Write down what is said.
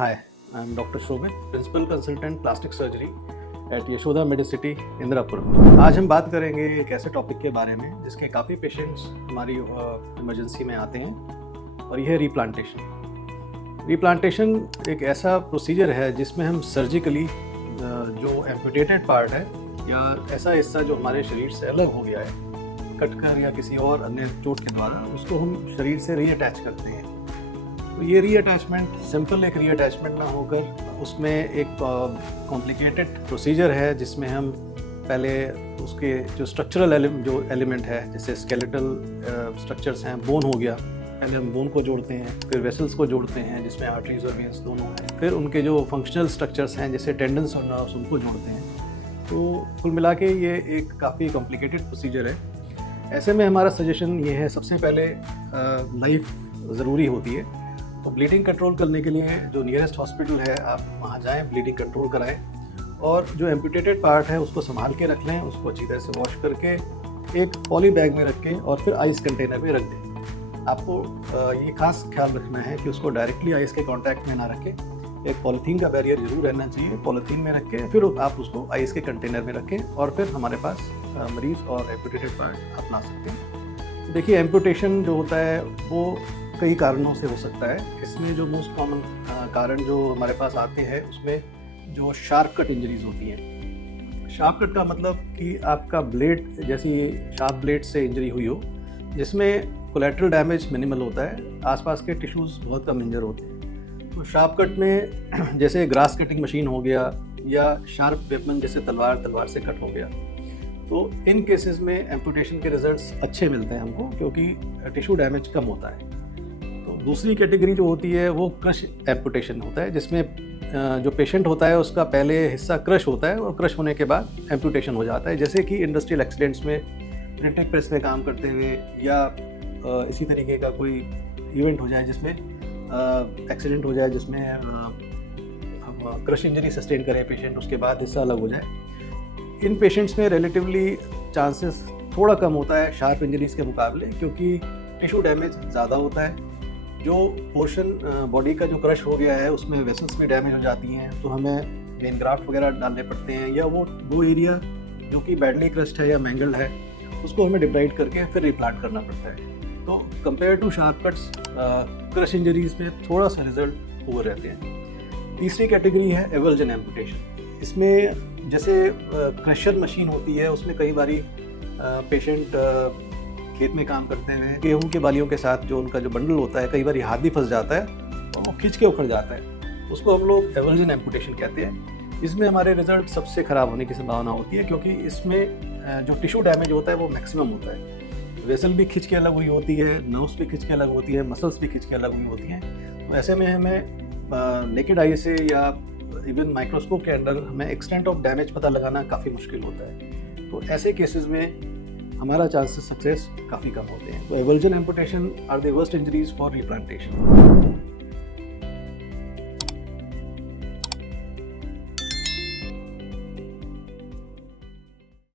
Hi, I'm Dr. Shobit, Principal Consultant Plastic Surgery at Yashoda Medicity Indirapuram. आज हम बात करेंगे एक ऐसे टॉपिक के बारे में जिसके काफ़ी पेशेंट्स हमारी इमरजेंसी में आते हैं और यह है रिप्लांटेशन। रिप्लांटेशन एक ऐसा प्रोसीजर है जिसमें हम सर्जिकली जो एम्पुटेटेड पार्ट है या ऐसा हिस्सा जो हमारे शरीर से अलग हो गया है कटकर या किसी और अन्य चोट के द्वारा, उसको हम शरीर से रीअटैच करते हैं। तो ये रीअटैचमेंट सिंपल एक रीअटैचमेंट ना होकर उसमें एक कॉम्प्लिकेटेड प्रोसीजर है जिसमें हम पहले उसके जो स्ट्रक्चरल एलिमेंट है, जैसे स्केलेटल स्ट्रक्चर्स हैं, बोन हो गया, पहले हम बोन को जोड़ते हैं, फिर वेसल्स को जोड़ते हैं जिसमें आर्टरीज और वेन्स दोनों हैं, फिर उनके जो फंक्शनल स्ट्रक्चर्स हैं जैसे टेंडन्स और नर्व्स उनको जोड़ते हैं। तो कुल मिला के ये एक काफ़ी कॉम्प्लिकेटेड प्रोसीजर है। ऐसे में हमारा सजेशन ये है, सबसे पहले लाइफ ज़रूरी होती है, तो ब्लीडिंग कंट्रोल करने के लिए जो नियरेस्ट हॉस्पिटल है आप वहाँ जाएं, ब्लीडिंग कंट्रोल कराएं और जो एम्पुटेटेड पार्ट है उसको संभाल के रख लें, उसको अच्छी तरह से वॉश करके एक पॉली बैग में रख के और फिर आइस कंटेनर में रख दें। आपको ये खास ख्याल रखना है कि उसको डायरेक्टली आइस के कांटेक्ट में ना रखें, एक पॉलीथीन का बैरियर जरूर रहना चाहिए। पॉलीथीन में रख के फिर आप उसको आइस के कंटेनर में रखें और फिर हमारे पास मरीज़ और एम्पुटेटेड पार्ट आप ला सकते हैं। देखिए, एम्पुटेशन जो होता है वो कई कारणों से हो सकता है। इसमें जो मोस्ट कॉमन कारण जो हमारे पास आते हैं उसमें जो शार्प कट इंजरीज होती हैं। शार्प कट का मतलब कि आपका ब्लेड जैसी शार्प ब्लेड से इंजरी हुई हो जिसमें कोलैटरल डैमेज मिनिमल होता है, आसपास के टिश्यूज़ बहुत कम इंजर होते हैं। तो शार्प कट में जैसे ग्रास कटिंग मशीन हो गया या शार्प वेपन जैसे तलवार से कट हो गया, तो इन केसेस में एम्पुटेशन के रिजल्ट्स अच्छे मिलते हैं हमको, क्योंकि टिश्यू डैमेज कम होता है। तो दूसरी कैटेगरी जो होती है वो क्रश एम्पुटेशन होता है, जिसमें जो पेशेंट होता है उसका पहले हिस्सा क्रश होता है और क्रश होने के बाद एम्पुटेशन हो जाता है। जैसे कि इंडस्ट्रियल एक्सीडेंट्स में प्रिंटिंग प्रेस में काम करते हुए या इसी तरीके का कोई इवेंट हो जाए जिसमें एक्सीडेंट हो जाए जिसमें हम क्रश इंजरी सस्टेन करें पेशेंट, उसके बाद हिस्सा अलग हो जाए। इन पेशेंट्स में रिलेटिवली चांसेस थोड़ा कम होता है शार्प इंजरीज के मुकाबले, क्योंकि टिश्यू डैमेज ज़्यादा होता है। जो पोर्शन बॉडी का जो क्रश हो गया है उसमें वेसल्स भी डैमेज हो जाती हैं, तो हमें वेन ग्राफ्ट वगैरह डालने पड़ते हैं, या वो एरिया जो कि बैडली क्रश्ड है या मैंगल्ड है उसको हमें डिब्राइड करके फिर रिप्लांट करना पड़ता है। तो compare to sharp cuts crush injuries में थोड़ा सा रिजल्ट पुअर रहते हैं। तीसरी कैटेगरी है एवल्जन एम्पुटेशन। इसमें जैसे क्रशर मशीन होती है, उसमें कई बारी पेशेंट खेत में काम करते हुए गेहूं के बालियों के साथ जो उनका जो बंडल होता है कई बार हाथ भी फंस जाता है और वो खींच के उखड़ जाता है, उसको हम लोग एवल्जन एम्पुटेशन कहते हैं। इसमें हमारे रिजल्ट सबसे ख़राब होने की संभावना होती है, क्योंकि इसमें जो टिश्यू डैमेज होता है वो मैक्सिमम होता है। वेसल भी खींच के अलग हुई होती है, नर्व्स भी खींच के अलग होती है, मसल्स भी खींच के अलग हुई होती हैं। तो ऐसे में हमें नेकेड आई से या इवन माइक्रोस्कोप के अंडर हमें एक्सटेंट ऑफ डैमेज पता लगाना काफ़ी मुश्किल होता है। तो ऐसे केसेस में हमारा चांसेस सक्सेस काफ़ी कम होते हैं। तो avulsion amputation are the worst injuries for replantation.